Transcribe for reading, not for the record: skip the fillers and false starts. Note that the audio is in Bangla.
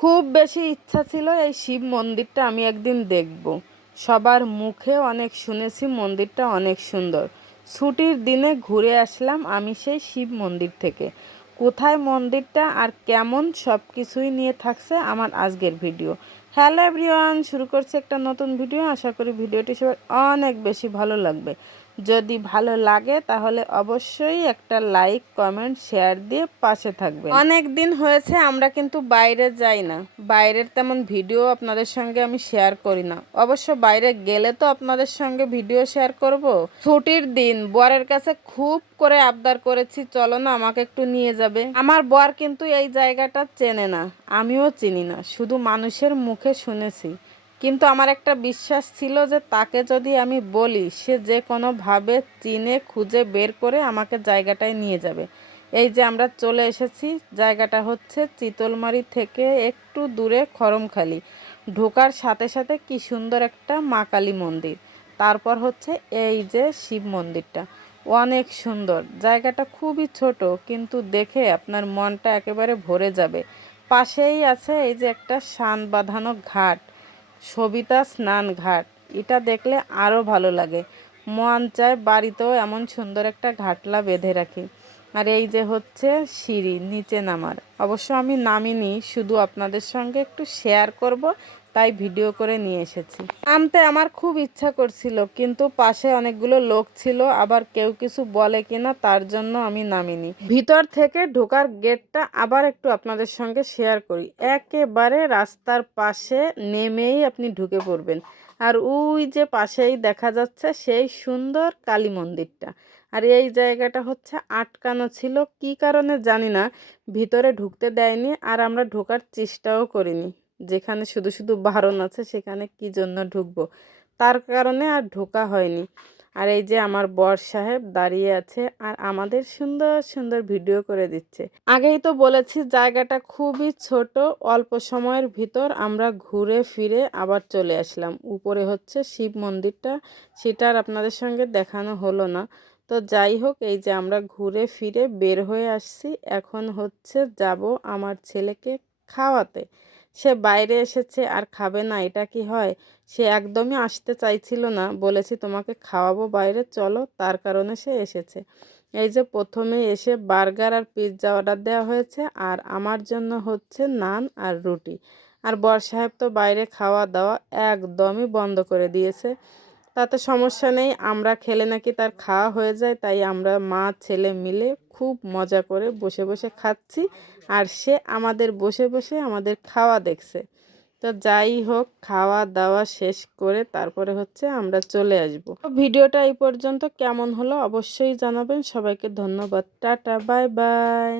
খুব বেশি ইচ্ছা ছিল এই শিব মন্দিরটা আমি একদিন দেখব। সবার মুখে অনেক শুনেছি মন্দিরটা অনেক সুন্দর। ছুটির দিনে ঘুরে আসলাম আমি সেই শিব মন্দির থেকে। কোথায় মন্দিরটা আর কেমন সব কিছুই নিয়ে থাকছে আমার আজকের ভিডিও। হ্যালো এভরিওয়ান, শুরু করছি একটা নতুন ভিডিও। আশা করি ভিডিওটি সবার অনেক বেশি ভালো লাগবে। যদি ভালো লাগে তাহলে অবশ্যই একটা লাইক, কমেন্ট, শেয়ার দিয়ে পাশে থাকবেন। অনেক দিন হয়েছে আমরা কিন্তু বাইরে যাই না, বাইরের তেমন ভিডিও আপনাদের সঙ্গে আমি শেয়ার করি না। অবশ্য বাইরে গেলে তো আপনাদের সঙ্গে ভিডিও শেয়ার করব। ছুটির দিন বরের কাছে খুব করে আবদার করেছি, চলো না আমাকে একটু নিয়ে যাবে। আমার বর কিন্তু এই জায়গাটা চেনে না, আমিও চিনি না, শুধু মানুষের মুখে শুনেছি। কিন্তু আমার একটা বিশ্বাস ছিল যে তাকে যদি আমি বলি সে যে কোনোভাবে চিনে খুঁজে বের করে আমাকে জায়গাটায় নিয়ে যাবে। এই যে আমরা চলে এসেছি, জায়গাটা হচ্ছে চিতলমারি থেকে একটু দূরে খরমখালি। ঢোকার সাথে সাথে কি সুন্দর একটা মা কালী মন্দির, তারপর হচ্ছে এই যে শিব মন্দিরটা। অনেক সুন্দর জায়গাটা, খুবই ছোট কিন্তু দেখে আপনার মনটা একেবারে ভরে যাবে। পাশেই আছে এই যে একটা শান বাঁধানো ঘাট, সবিতা স্নান ঘাট। এটা দেখলে আরও ভালো লাগে, মন চায় বাড়িতেও এমন সুন্দর একটা ঘাটলা বেঁধে রাখি। আর এই যে হচ্ছে সিঁড়ি নিচে নামার। অবশ্য আমি নামিনি, শুধু আপনাদের সঙ্গে একটু শেয়ার করব তাই ভিডিও করে নিয়ে এসেছি। নামতে আমার খুব ইচ্ছা করছিল কিন্তু পাশে অনেকগুলো লোক ছিল, আবার কেউ কিছু বলে কিনা তার জন্য আমি নামিনি। ভিতর থেকে ঢোকার গেটটা আবার একটু আপনাদের সঙ্গে শেয়ার করি। একেবারে রাস্তার পাশে নেমেই আপনি ঢুকে পড়বেন, আর ওই যে পাশেই দেখা যাচ্ছে সেই সুন্দর কালী মন্দিরটা। আর এই জায়গাটা হচ্ছে আটকানো ছিল, কি কারণে জানি না, ভিতরে ঢুকতে দেয়নি আর আমরা ঢোকার চেষ্টাও করিনি। যেখানে শুধু শুধু বারণ আছে সেখানে কি জন্য ঢুকবো, তার কারণে আর ঢোকা হয়নি। আর এই যে আমার বর সাহেব দাঁড়িয়ে আছে আর আমাদের সুন্দর সুন্দর ভিডিও করে দিচ্ছে। আগেই তো বলেছি জায়গাটা খুবই ছোট, অল্প সময়ের ভিতর আমরা ঘুরে ফিরে আবার চলে আসলাম। উপরে হচ্ছে শিব মন্দিরটা, সেটা আর আপনাদের সঙ্গে দেখানো হলো না। তো যাই হোক, এই যে আমরা ঘুরে ফিরে বের হয়ে আসছি। এখন হচ্ছে যাব আমার ছেলেকে খাওয়াতে। সে বাইরে এসেছে আর খাবে না, এটা কি হয়? সে একদমই আসতে চাইছিল না, বলেছি তোমাকে খাওয়াবো বাইরে চলো, তার কারণে সে এসেছে। এই যে প্রথমে এসে বার্গার আর পিৎজা অর্ডার দেওয়া হয়েছে, আর আমার জন্য হচ্ছে নান আর রুটি। আর বর সাহেব তো বাইরে খাওয়া দাওয়া একদমই বন্ধ করে দিয়েছে। তাতে সমস্যা নেই, আমরা খেলে নাকি তার খাওয়া হয়ে যায়, তাই আমরা মা ছেলে মিলে খুব মজা করে বসে বসে খাচ্ছি, আর সে আমাদের বসে বসে আমাদের খাওয়া দেখছে। তো যাই হোক, খাওয়া দাওয়া শেষ করে তারপরে হচ্ছে আমরা চলে আসব। ভিডিওটা এই পর্যন্ত কেমন হলো অবশ্যই জানাবেন। সবাইকে ধন্যবাদ, টাটা, বাই বাই।